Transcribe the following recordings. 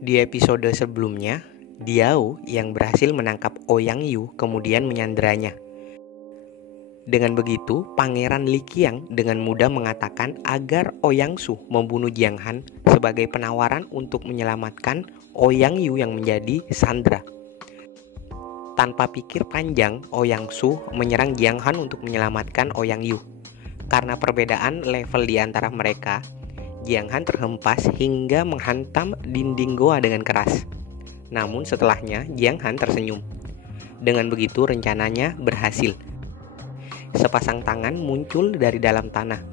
Di episode sebelumnya, Diao yang berhasil menangkap Ouyang Yu kemudian menyanderanya. Dengan begitu, Pangeran Li Qiang dengan mudah mengatakan agar Ouyang Su membunuh Jiang Han sebagai penawaran untuk menyelamatkan Ouyang Yu yang menjadi sandera. Tanpa pikir panjang, Ouyang Su menyerang Jiang Han untuk menyelamatkan Ouyang Yu. Karena perbedaan level di antara mereka, Jiang Han terhempas hingga menghantam dinding goa dengan keras. Namun setelahnya Jiang Han tersenyum. Dengan begitu rencananya berhasil. Sepasang tangan muncul dari dalam tanah.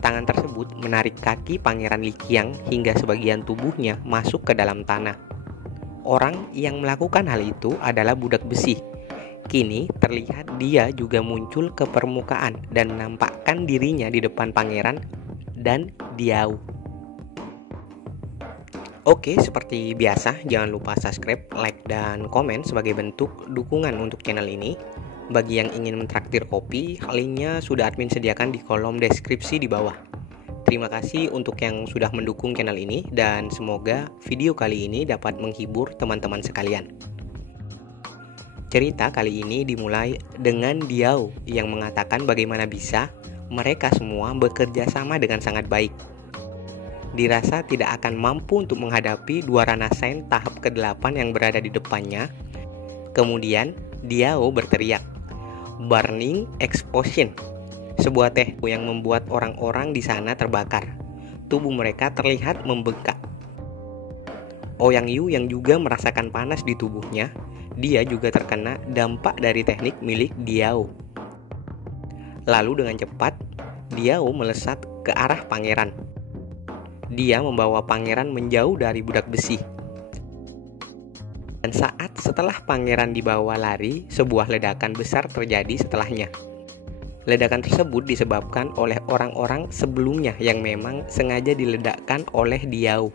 Tangan tersebut menarik kaki Pangeran Li Qiang hingga sebagian tubuhnya masuk ke dalam tanah. Orang yang melakukan hal itu adalah budak besi. Kini terlihat dia juga muncul ke permukaan dan menampakkan dirinya di depan pangeran dan Diao. Oke, seperti biasa jangan lupa subscribe, like, dan komen sebagai bentuk dukungan untuk channel ini. Bagi yang ingin mentraktir kopi, linknya sudah admin sediakan di kolom deskripsi di bawah. Terima kasih untuk yang sudah mendukung channel ini dan semoga video kali ini dapat menghibur teman-teman sekalian. Cerita kali ini dimulai dengan Diao yang mengatakan bagaimana bisa mereka semua bekerja sama dengan sangat baik. Dirasa tidak akan mampu untuk menghadapi dua Ranasen tahap ke-8 yang berada di depannya. Kemudian Diao berteriak, "Burning Explosion!" Sebuah teh yang membuat orang-orang di sana terbakar. Tubuh mereka terlihat membengkak. Ouyang Yu yang juga merasakan panas di tubuhnya, dia juga terkena dampak dari teknik milik Diao. Lalu dengan cepat, Diao melesat ke arah pangeran. Dia membawa pangeran menjauh dari budak besi. Dan saat setelah pangeran dibawa lari, sebuah ledakan besar terjadi setelahnya. Ledakan tersebut disebabkan oleh orang-orang sebelumnya yang memang sengaja diledakkan oleh Diao.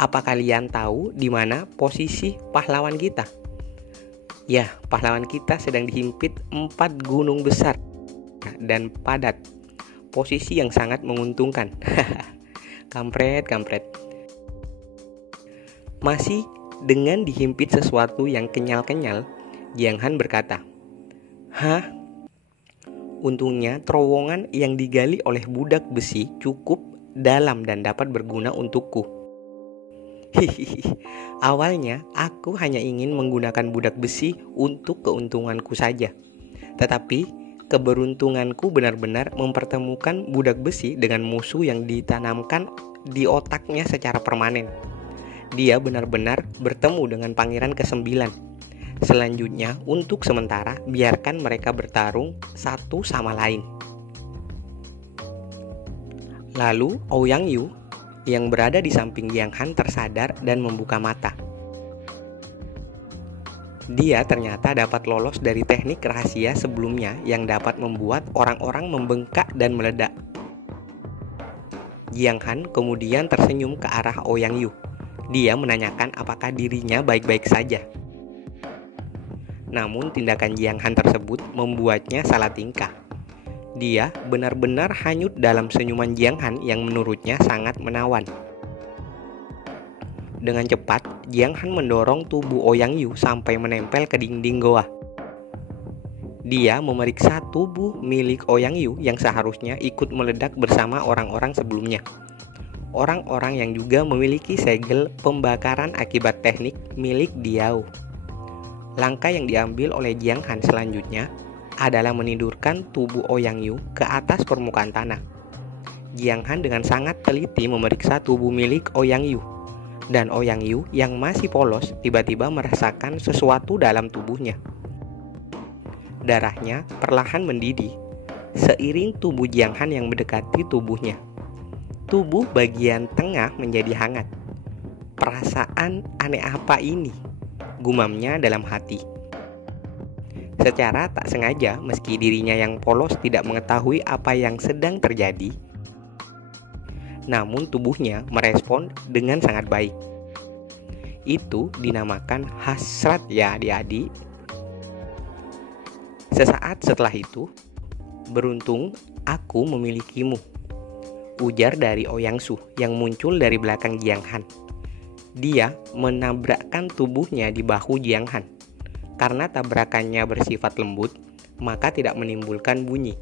Apa kalian tahu di mana posisi pahlawan kita? Ya, pahlawan kita sedang dihimpit 4 gunung besar dan padat. Posisi yang sangat menguntungkan. Kampret. Masih dengan dihimpit sesuatu yang kenyal-kenyal, Jiang Han berkata, "Hah? Untungnya terowongan yang digali oleh budak besi cukup dalam dan dapat berguna untukku. Hihihi, awalnya aku hanya ingin menggunakan budak besi untuk keuntunganku saja. Tetapi keberuntunganku benar-benar mempertemukan budak besi dengan musuh yang ditanamkan di otaknya secara permanen. Dia benar-benar bertemu dengan pangeran ke-9. Selanjutnya, untuk sementara, biarkan mereka bertarung satu sama lain." Lalu, Ouyang Yu yang berada di samping Jiang Han tersadar dan membuka mata. Dia ternyata dapat lolos dari teknik rahasia sebelumnya yang dapat membuat orang-orang membengkak dan meledak. Jiang Han kemudian tersenyum ke arah Ouyang Yu. Dia menanyakan apakah dirinya baik-baik saja. Namun tindakan Jiang Han tersebut membuatnya salah tingkah. Dia benar-benar hanyut dalam senyuman Jiang Han yang menurutnya sangat menawan. Dengan cepat, Jiang Han mendorong tubuh Ouyang Yu sampai menempel ke dinding goa. Dia memeriksa tubuh milik Ouyang Yu yang seharusnya ikut meledak bersama orang-orang sebelumnya. Orang-orang yang juga memiliki segel pembakaran akibat teknik milik Diao. Langkah yang diambil oleh Jiang Han selanjutnya adalah menidurkan tubuh Ouyang Yu ke atas permukaan tanah. Jiang Han dengan sangat teliti memeriksa tubuh milik Ouyang Yu. Dan Ouyang Yu yang masih polos tiba-tiba merasakan sesuatu dalam tubuhnya. Darahnya perlahan mendidih seiring tubuh Jiang Han yang mendekati tubuhnya. Tubuh bagian tengah menjadi hangat. "Perasaan aneh apa ini?" gumamnya dalam hati. Secara tak sengaja, meski dirinya yang polos tidak mengetahui apa yang sedang terjadi, namun tubuhnya merespon dengan sangat baik. Itu dinamakan hasrat ya adik-adik. Sesaat setelah itu, "Beruntung aku memilikimu," ujar dari Ouyang Su yang muncul dari belakang Jiang Han. Dia menabrakkan tubuhnya di bahu Jiang Han. Karena tabrakannya bersifat lembut, maka tidak menimbulkan bunyi.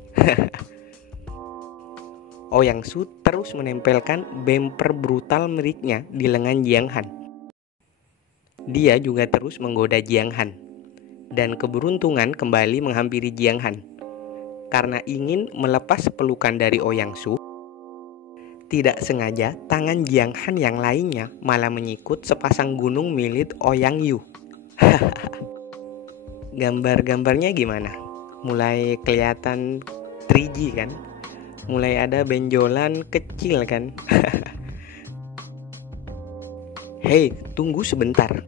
Ouyang Su terus menempelkan bemper brutal miliknya di lengan Jiang Han. Dia juga terus menggoda Jiang Han. Dan keberuntungan kembali menghampiri Jiang Han. Karena ingin melepas pelukan dari Ouyang Su, tidak sengaja tangan Jiang Han yang lainnya malah menyikut sepasang gunung milik Ouyang Yu. Gambar-gambarnya gimana? Mulai kelihatan 3G kan? Mulai ada benjolan kecil kan? Hei, tunggu sebentar.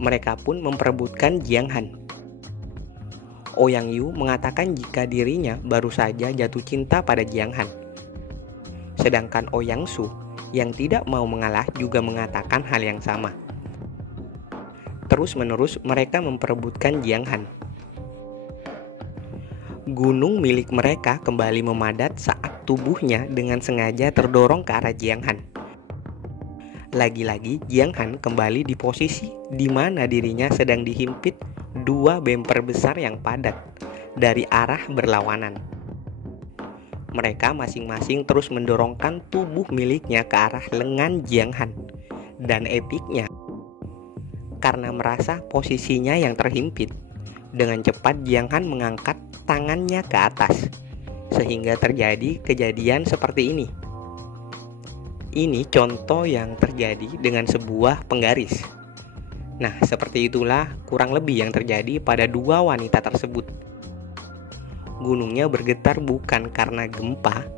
Mereka pun memperebutkan Jiang Han. Ouyang Yu mengatakan jika dirinya baru saja jatuh cinta pada Jiang Han. Sedangkan Ouyang Su yang tidak mau mengalah juga mengatakan hal yang sama. Terus-menerus mereka memperebutkan Jiang Han. Gunung milik mereka kembali memadat saat tubuhnya dengan sengaja terdorong ke arah Jiang Han. Lagi-lagi Jiang Han kembali di posisi di mana dirinya sedang dihimpit dua bemper besar yang padat dari arah berlawanan. Mereka masing-masing terus mendorongkan tubuh miliknya ke arah lengan Jiang Han. Dan epiknya, karena merasa posisinya yang terhimpit, dengan cepat Jiang Han mengangkat tangannya ke atas, sehingga terjadi kejadian seperti ini. Ini contoh yang terjadi dengan sebuah penggaris. Nah, seperti itulah kurang lebih yang terjadi pada dua wanita tersebut. Gunungnya bergetar bukan karena gempa,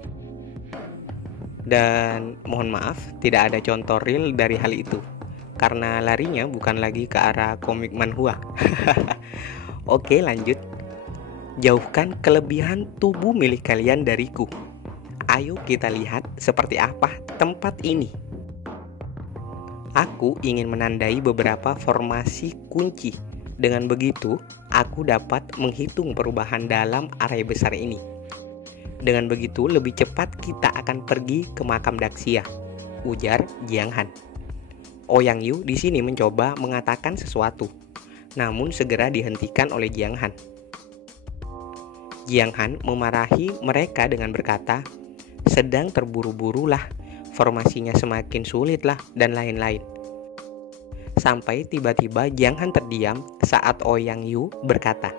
dan mohon maaf tidak ada contoh real dari hal itu, karena larinya bukan lagi ke arah komik manhwa. Oke, lanjut. Jauhkan kelebihan tubuh milik kalian dariku. Ayo kita lihat seperti apa tempat ini. Aku ingin menandai beberapa formasi kunci. Dengan begitu, aku dapat menghitung perubahan dalam arai besar ini. Dengan begitu, lebih cepat kita akan pergi ke makam Daxia, ujar Jiang Han. Ouyang Yu di sini mencoba mengatakan sesuatu, namun segera dihentikan oleh Jiang Han. Jiang Han memarahi mereka dengan berkata, sedang terburu-burulah, formasinya semakin sulitlah, dan lain-lain. Sampai tiba-tiba Jiang Han terdiam saat Ouyang Yu berkata,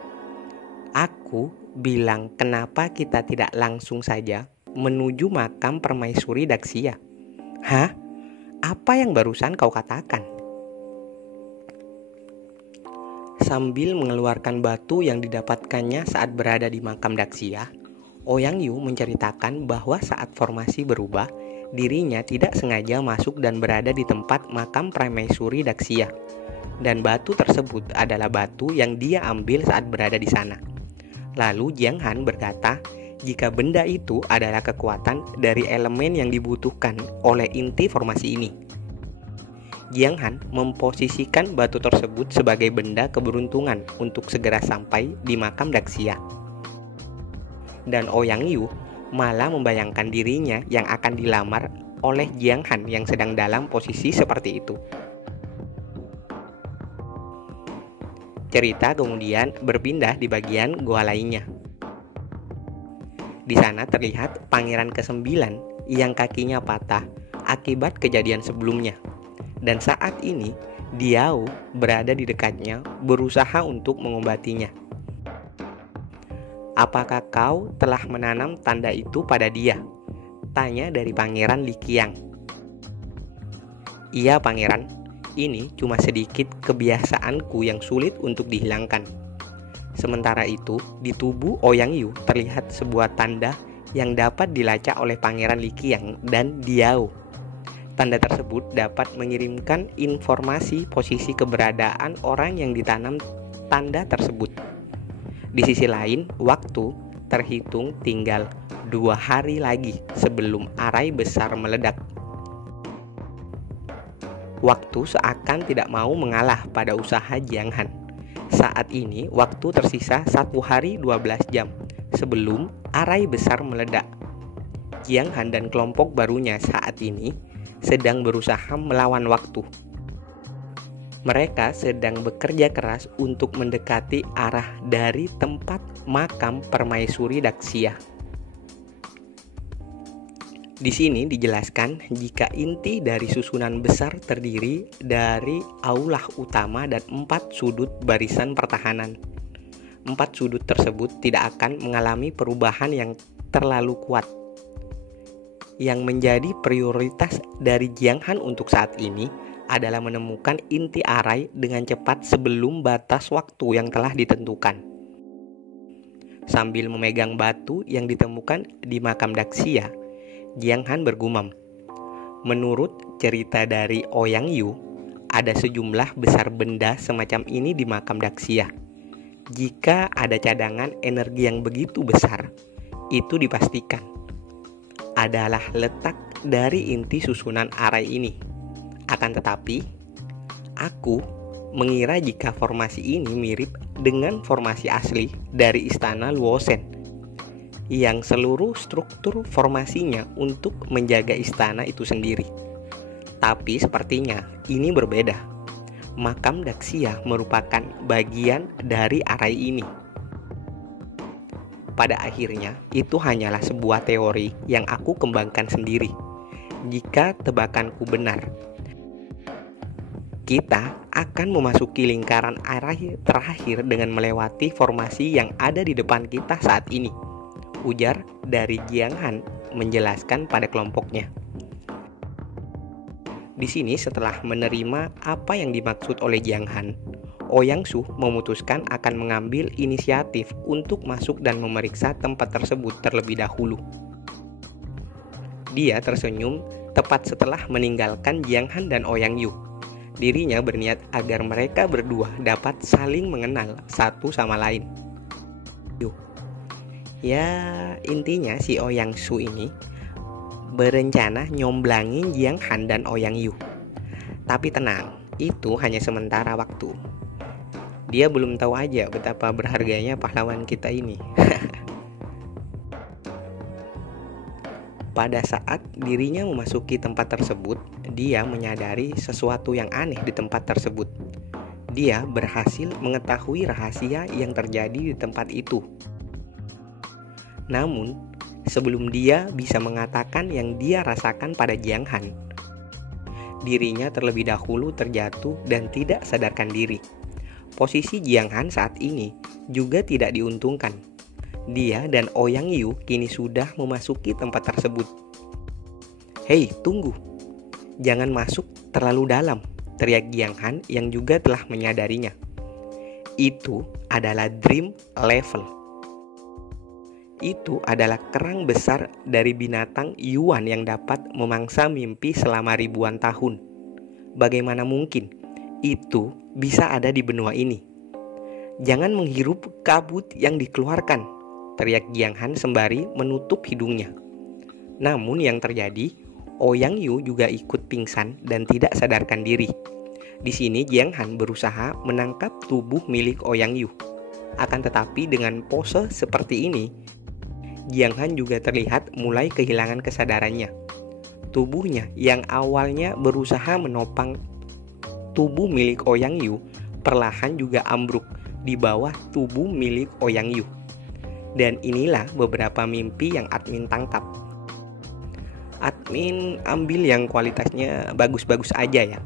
aku bilang kenapa kita tidak langsung saja menuju makam permaisuri Daxia. Hah? Apa yang barusan kau katakan? Sambil mengeluarkan batu yang didapatkannya saat berada di makam Daxia, Ouyang Yu menceritakan bahwa saat formasi berubah, dirinya tidak sengaja masuk dan berada di tempat makam permaisuri Daxia. Dan batu tersebut adalah batu yang dia ambil saat berada di sana. Lalu Jiang Han berkata, jika benda itu adalah kekuatan dari elemen yang dibutuhkan oleh inti formasi ini. Jiang Han memposisikan batu tersebut sebagai benda keberuntungan untuk segera sampai di makam Daxia. Dan Ouyang Yu malah membayangkan dirinya yang akan dilamar oleh Jiang Han yang sedang dalam posisi seperti itu. Cerita kemudian berpindah di bagian goa lainnya. Di sana terlihat pangeran ke-9 yang kakinya patah akibat kejadian sebelumnya. Dan saat ini Diao berada di dekatnya berusaha untuk mengobatinya. Apakah kau telah menanam tanda itu pada dia? Tanya dari Pangeran Li Qiang. Iya pangeran, ini cuma sedikit kebiasaanku yang sulit untuk dihilangkan. Sementara itu, di tubuh Ouyang Yu terlihat sebuah tanda yang dapat dilacak oleh Pangeran Li Qiang dan Diao. Tanda tersebut dapat mengirimkan informasi posisi keberadaan orang yang ditanam tanda tersebut. Di sisi lain, waktu terhitung tinggal 2 hari lagi sebelum arai besar meledak. Waktu seakan tidak mau mengalah pada usaha Jiang Han. Saat ini, waktu tersisa 1 hari 12 jam sebelum arai besar meledak. Jiang Han dan kelompok barunya saat ini sedang berusaha melawan waktu. Mereka sedang bekerja keras untuk mendekati arah dari tempat makam Permaisuri Daksya. Di sini dijelaskan jika inti dari susunan besar terdiri dari aulah utama dan 4 sudut barisan pertahanan. 4 sudut tersebut tidak akan mengalami perubahan yang terlalu kuat. Yang menjadi prioritas dari Jiang Han untuk saat ini adalah menemukan inti arai dengan cepat sebelum batas waktu yang telah ditentukan. Sambil memegang batu yang ditemukan di makam Daksya, Jiang Han bergumam, menurut cerita dari Ouyang Yu, ada sejumlah besar benda semacam ini di makam Daksya. Jika ada cadangan energi yang begitu besar, itu dipastikan adalah letak dari inti susunan arai ini. Akan tetapi, aku mengira jika formasi ini mirip dengan formasi asli dari istana Luosen, yang seluruh struktur formasinya untuk menjaga istana itu sendiri. Tapi sepertinya ini berbeda. Makam Daksya merupakan bagian dari arai ini. Pada akhirnya, itu hanyalah sebuah teori yang aku kembangkan sendiri. Jika tebakanku benar, kita akan memasuki lingkaran arai terakhir dengan melewati formasi yang ada di depan kita saat ini, ujar dari Jiang Han menjelaskan pada kelompoknya. Di sini setelah menerima apa yang dimaksud oleh Jiang Han, Ouyang Su memutuskan akan mengambil inisiatif untuk masuk dan memeriksa tempat tersebut terlebih dahulu. Dia tersenyum tepat setelah meninggalkan Jiang Han dan Ouyang Yu. Dirinya berniat agar mereka berdua dapat saling mengenal satu sama lain. Ya, intinya si Ouyang Su ini berencana nyomblangin Jiang Han dan Ouyang Yu. Tapi tenang, itu hanya sementara waktu. Dia belum tahu aja betapa berharganya pahlawan kita ini. Pada saat dirinya memasuki tempat tersebut, dia menyadari sesuatu yang aneh di tempat tersebut. Dia berhasil mengetahui rahasia yang terjadi di tempat itu. Namun, sebelum dia bisa mengatakan yang dia rasakan pada Jiang Han, dirinya terlebih dahulu terjatuh dan tidak sadarkan diri. Posisi Jiang Han saat ini juga tidak diuntungkan. Dia dan Ouyang Yu kini sudah memasuki tempat tersebut. "Hei, tunggu! Jangan masuk terlalu dalam," teriak Jiang Han yang juga telah menyadarinya. Itu adalah dream level. Itu adalah kerang besar dari binatang Yuan yang dapat memangsa mimpi selama ribuan tahun. Bagaimana mungkin itu bisa ada di benua ini? "Jangan menghirup kabut yang dikeluarkan," teriak Jiang Han sembari menutup hidungnya. Namun yang terjadi, Ouyang Yu juga ikut pingsan dan tidak sadarkan diri. Di sini Jiang Han berusaha menangkap tubuh milik Ouyang Yu. Akan tetapi dengan pose seperti ini, Jiang Han juga terlihat mulai kehilangan kesadarannya. Tubuhnya yang awalnya berusaha menopang tubuh milik Ouyang Yu perlahan juga ambruk di bawah tubuh milik Ouyang Yu. Dan inilah beberapa mimpi yang admin tangkap. Admin ambil yang kualitasnya bagus-bagus aja ya.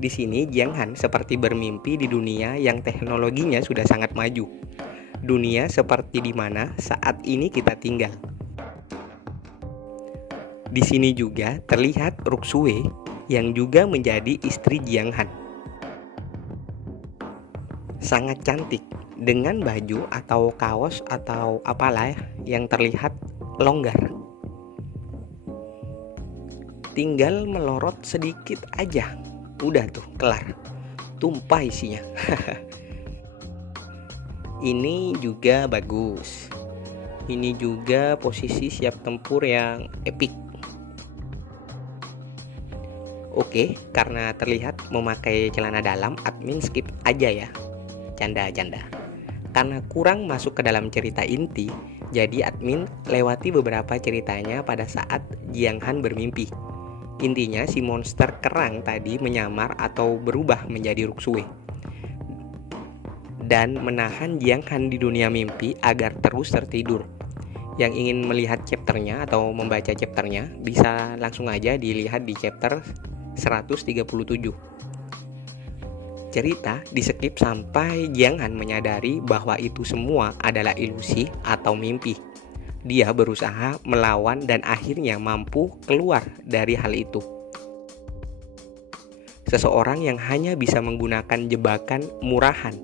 Di sini Jiang Han seperti bermimpi di dunia yang teknologinya sudah sangat maju. Dunia seperti di mana saat ini kita tinggal. Di sini juga terlihat Ruxue yang juga menjadi istri Jiang Han. Sangat cantik dengan baju atau kaos atau apalah yang terlihat longgar. Tinggal melorot sedikit aja, udah tuh kelar, tumpah isinya. Ini juga bagus. Ini juga posisi siap tempur yang epic. Oke, karena terlihat memakai celana dalam, admin skip aja ya. Canda. Karena kurang masuk ke dalam cerita inti, Jadi admin lewati beberapa ceritanya pada saat Jiang Han bermimpi. Intinya si monster kerang tadi menyamar atau berubah menjadi Ruksue dan menahan Jiang Han di dunia mimpi agar terus tertidur. Yang ingin melihat chapternya atau membaca chapternya bisa langsung aja dilihat di chapter 137. Cerita di-skip sampai Jiang Han menyadari bahwa itu semua adalah ilusi atau mimpi. Dia berusaha melawan dan akhirnya mampu keluar dari hal itu. Seseorang yang hanya bisa menggunakan jebakan murahan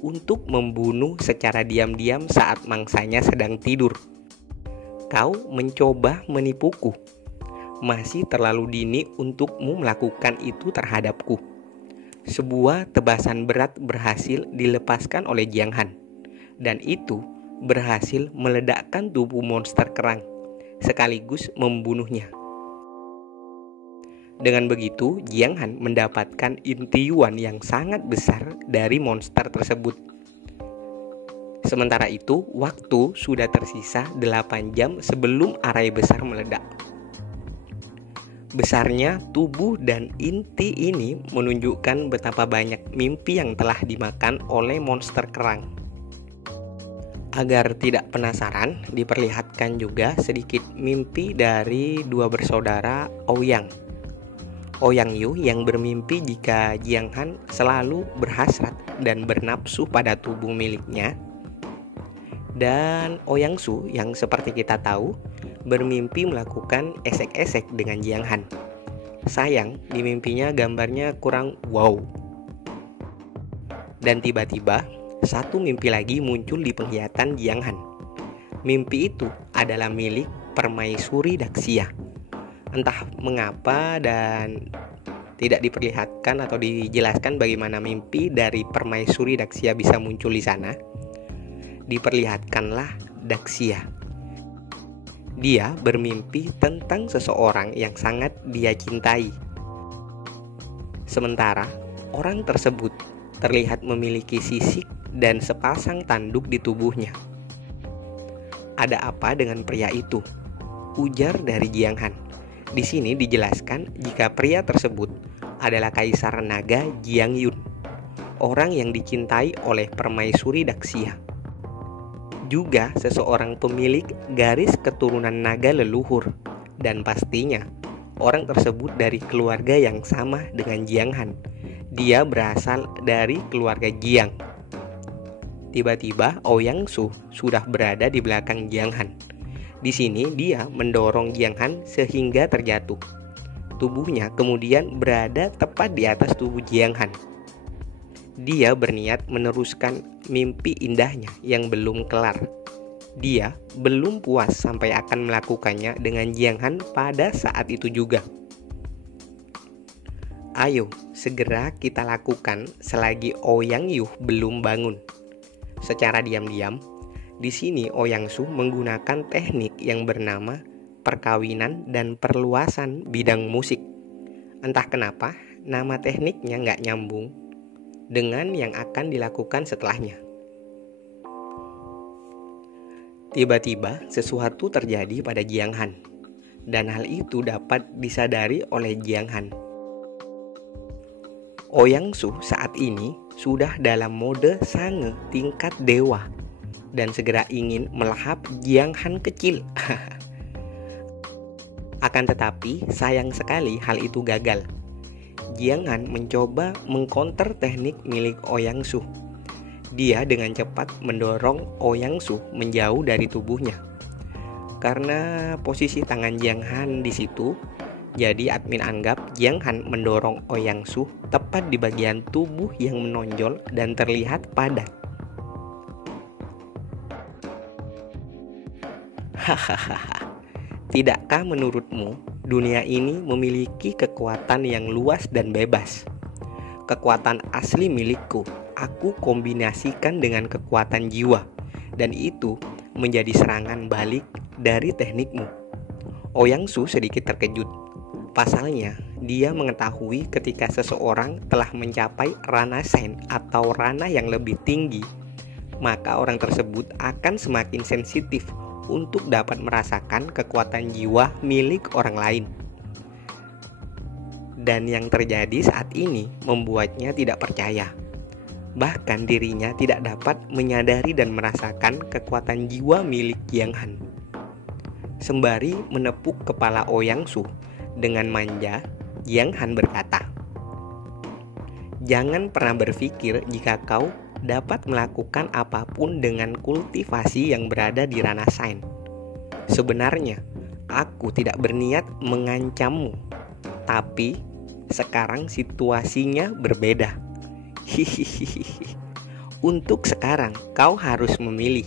untuk membunuh secara diam-diam saat mangsanya sedang tidur. Kau mencoba menipuku. Masih terlalu dini untukmu melakukan itu terhadapku. Sebuah tebasan berat berhasil dilepaskan oleh Jiang Han, dan itu berhasil meledakkan tubuh monster kerang, sekaligus membunuhnya. Dengan begitu, Jiang Han mendapatkan intiuan yang sangat besar dari monster tersebut. Sementara itu, waktu sudah tersisa 8 jam sebelum arai besar meledak. Besarnya tubuh dan inti ini menunjukkan betapa banyak mimpi yang telah dimakan oleh monster kerang. Agar tidak penasaran, diperlihatkan juga sedikit mimpi dari dua bersaudara Ouyang. Ouyang Yu yang bermimpi jika Jiang Han selalu berhasrat dan bernafsu pada tubuh miliknya. Dan Ouyang Su yang seperti kita tahu bermimpi melakukan esek-esek dengan Jiang Han. Sayang, di mimpinya gambarnya kurang wow. Dan tiba-tiba, satu mimpi lagi muncul di penglihatan Jiang Han. Mimpi itu adalah milik permaisuri Daxia. Entah mengapa dan tidak diperlihatkan atau dijelaskan bagaimana mimpi dari permaisuri Daxia bisa muncul di sana. Diperlihatkanlah Daxia. Dia bermimpi tentang seseorang yang sangat dia cintai. Sementara orang tersebut terlihat memiliki sisik dan sepasang tanduk di tubuhnya. Ada apa dengan pria itu? Ujar dari Jiang Han. Di sini dijelaskan jika pria tersebut adalah Kaisar Naga Jiang Yun, orang yang dicintai oleh permaisuri Daxia. Juga seseorang pemilik garis keturunan naga leluhur, dan pastinya orang tersebut dari keluarga yang sama dengan Jiang Han. Dia berasal dari keluarga Jiang. Tiba-tiba Ouyang Su sudah berada di belakang Jiang Han. Di sini dia mendorong Jiang Han sehingga terjatuh. Tubuhnya kemudian berada tepat di atas tubuh Jiang Han. Dia berniat meneruskan mimpi indahnya yang belum kelar. Dia belum puas sampai akan melakukannya dengan Jiang Han pada saat itu juga. Ayo, segera kita lakukan selagi Ouyang Yu belum bangun. Secara diam-diam, di sini Ouyang Su menggunakan teknik yang bernama perkawinan dan perluasan bidang musik. Entah kenapa, nama tekniknya nggak nyambung dengan yang akan dilakukan setelahnya. Tiba-tiba sesuatu terjadi pada Jiang Han, dan hal itu dapat disadari oleh Jiang Han. Ouyang Su saat ini sudah dalam mode sange tingkat dewa dan segera ingin melahap Jiang Han kecil. Akan tetapi sayang sekali hal itu gagal. Jiang Han mencoba mengcounter teknik milik Ouyang Su. Dia dengan cepat mendorong Ouyang Su menjauh dari tubuhnya. Karena posisi tangan Jiang Han di situ, jadi admin anggap Jiang Han mendorong Ouyang Su tepat di bagian tubuh yang menonjol dan terlihat padat. Hahaha. Tidakkah menurutmu dunia ini memiliki kekuatan yang luas dan bebas? Kekuatan asli milikku, aku kombinasikan dengan kekuatan jiwa, dan itu menjadi serangan balik dari teknikmu. Ouyang Su sedikit terkejut. Pasalnya, dia mengetahui ketika seseorang telah mencapai ranah Sen atau ranah yang lebih tinggi, maka orang tersebut akan semakin sensitif untuk dapat merasakan kekuatan jiwa milik orang lain. Dan yang terjadi saat ini membuatnya tidak percaya. Bahkan dirinya tidak dapat menyadari dan merasakan kekuatan jiwa milik Jiang Han. Sembari menepuk kepala Ouyang Su dengan manja, Jiang Han berkata, "Jangan pernah berpikir jika kau dapat melakukan apapun dengan kultivasi yang berada di ranah sains. Sebenarnya, aku tidak berniat mengancammu, tapi sekarang situasinya berbeda. Hihihi. Untuk sekarang, kau harus memilih.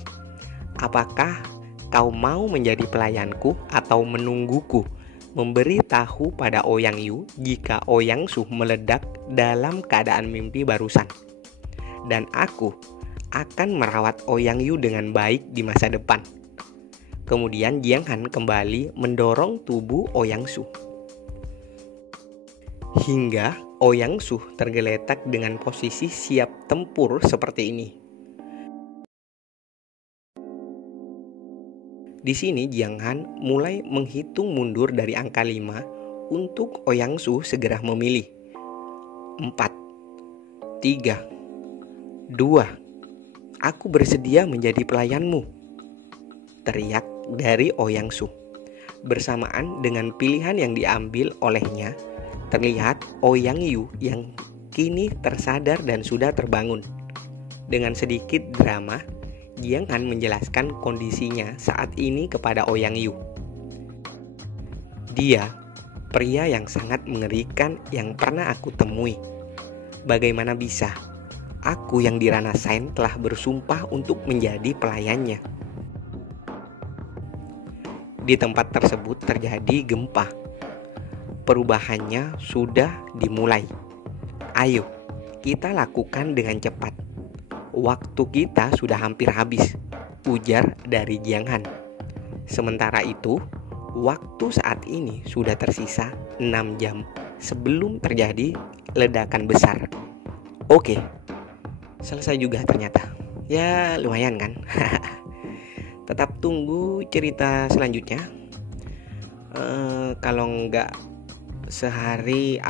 Apakah kau mau menjadi pelayanku atau menungguku memberi tahu pada Ouyang Yu jika Ouyang Su meledak dalam keadaan mimpi barusan. Dan aku akan merawat Ouyang Yu dengan baik di masa depan." Kemudian Jiang Han kembali mendorong tubuh Ouyang Su hingga Ouyang Su tergeletak dengan posisi siap tempur seperti ini. Di sini Jiang Han mulai menghitung mundur dari angka 5 untuk Ouyang Su segera memilih. 4, 3, 2, "Aku bersedia menjadi pelayanmu," teriak dari Ouyang Su. Bersamaan dengan pilihan yang diambil olehnya, terlihat Ouyang Yu yang kini tersadar dan sudah terbangun. Dengan sedikit drama, Jiang Han menjelaskan kondisinya saat ini kepada Ouyang Yu. "Dia pria yang sangat mengerikan yang pernah aku temui. Bagaimana bisa? Aku yang di ranah sains telah bersumpah untuk menjadi pelayannya." Di tempat tersebut terjadi gempa. Perubahannya sudah dimulai. "Ayo, kita lakukan dengan cepat. Waktu kita sudah hampir habis," ujar dari Jiang Han. Sementara itu, waktu saat ini sudah tersisa 6 jam sebelum terjadi ledakan besar. Oke, selesai juga ternyata. Ya lumayan kan? Tetap tunggu cerita selanjutnya. Kalau nggak sehari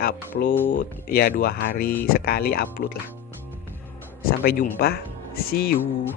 upload, ya 2 hari sekali upload lah. Sampai jumpa, see you.